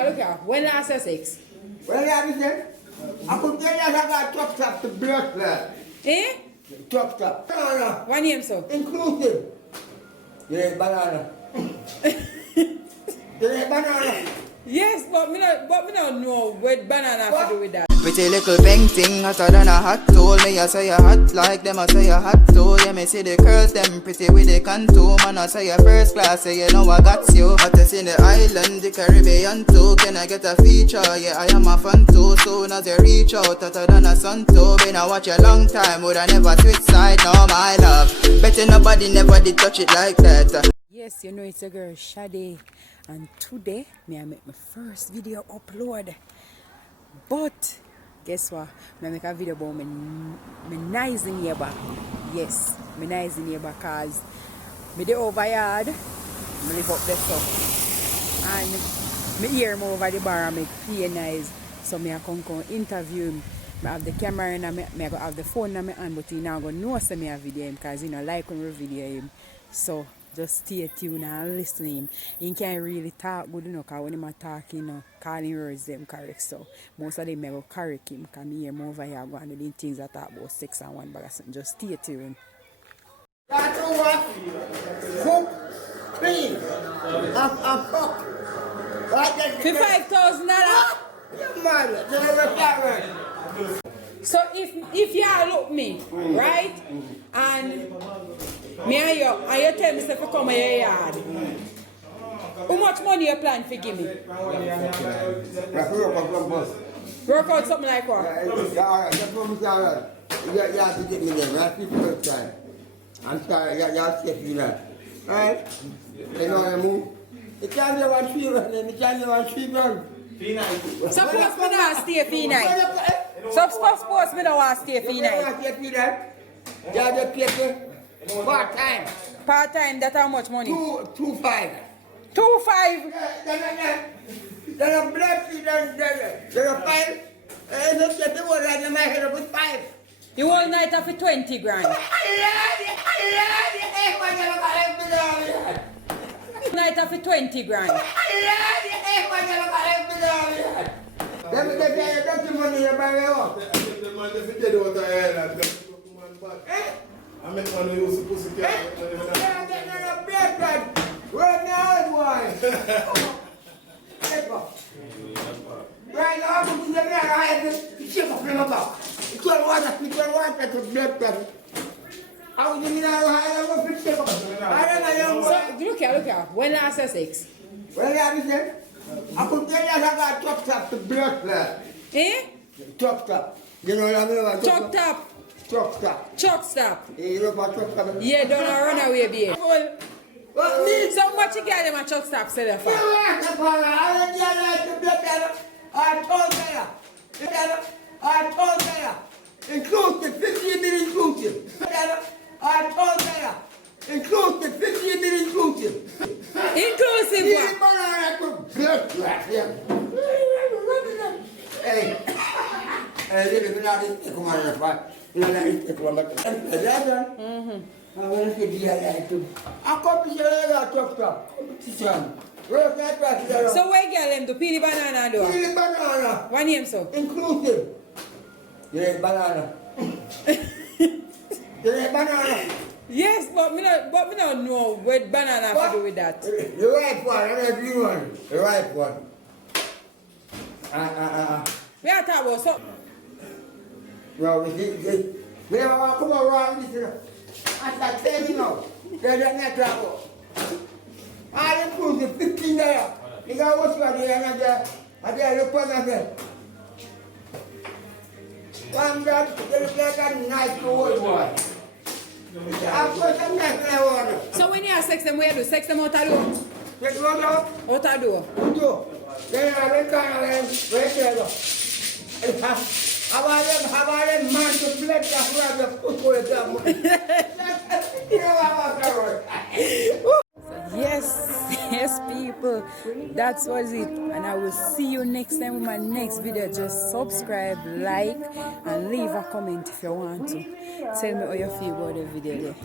look here. When last have sex? Well, yeah, I said, I could tell you I got top top to blood clot. Eh? Top top. Banana. What name so? Inclusive. Yeah, banana. Yeah, banana. Yes, but me not know what banana have to do with that. Pretty little painting hotter than a hot tool. Me I say you hot like them, I say you hot too. Yeah, me see the curls them pretty with the contour. Man, I say you first class, say you know I got you. Hottest in the island, the Caribbean too. Can I get a feature? Yeah, I am a fan too. Soon as you reach out, hotter than a sun too. Been a watch a long time, would I never switch side? No, my love. Better nobody never did touch it like that. Yes, you know it's a girl Shade, and today me I make my first video upload. But guess what? I make a video about my nice neighbor. Yes, my nice neighbor, cause me dey over yard, me live up there so, and me hear him over the bar and make feel nice. So me I come interview him. I have the camera and I go have the phone in my hand, but he now go know say me a video him, cause you know like when we video him. So just stay tuned and listen to him. He can't really talk good enough, because when he talk, you know, calling words them correct. So most of them I go correct him, because me hear him over here go and do the things that talk about sex and one bag of something. Just stay tuned. That's what? Cook, clean, and cook. Right For $5,000. You're mad. You're that right. So if you look me, right, and me and you tell me say to come to your yard, how much money you plan to give me? Work out something like what? Yeah, that's what I'm saying. You have to get me there, right? People time. I'm sorry, you have to get me there. Alright? You know what I mean? You can't be one tree run, you can't be one tree run. Suppose me not stay for night. Suppose me don't want to stay for You night. want to get me there? You have to pay for part-time. Part time, that how much money? 2.5. 2.5. Then a blood fee, then a 5. Just get the word out of my head with 5. The whole night for 20 grand. Night for 20 grand. Let me get you dirty money you buy me up. I make money use the pussy cat. I'm getting on a bread bag. Right now, boy. Right now, I'm going to get I have to shake up in the back. It's all water to blood bag. How do you mean I don't want to shake up? I don't know. So, look here. When last have sex? Well, yeah, I said, I could tell you I got top top to blood clot. Eh? Top top. You know what I mean? Chuck top. Top top. Chuck stop. You know what top top is? Yeah, don't run away, babe. What me? So much you get them a chuck stop, say that for. I told you. Inclusive, 15 minutes inclusive. I told you. Inclusive, 15 minutes inclusive. Inclusive what? Hey. Hey, look at this. Come on, I'm going to be alive too. I'm going to be alive. So where girl them do? Peel the banana do? Peel the banana. What name so? Inclusive. Yeah, banana. Yeah, banana. Yes, but me not know what banana have to do with that. The right one, not the green one. The right one. We are talking about something. No, we never want to come around this. I start telling you now. They're not trouble. I inclusive $15. You got what's what they are not there. I tell you, put on there. One God, there's like a nice old boy. I've got some nice water. So when you have sex them, where you do? Sex them out of door? Take one out. Out of door? Do. Then I went down and wait there. How about them man to blood that grab the foot with them? You know what I'm Yes, people. That was it. And I will see you next time with my next video. Just subscribe, like, and leave a comment if you want to. Tell me how you feel about the video there.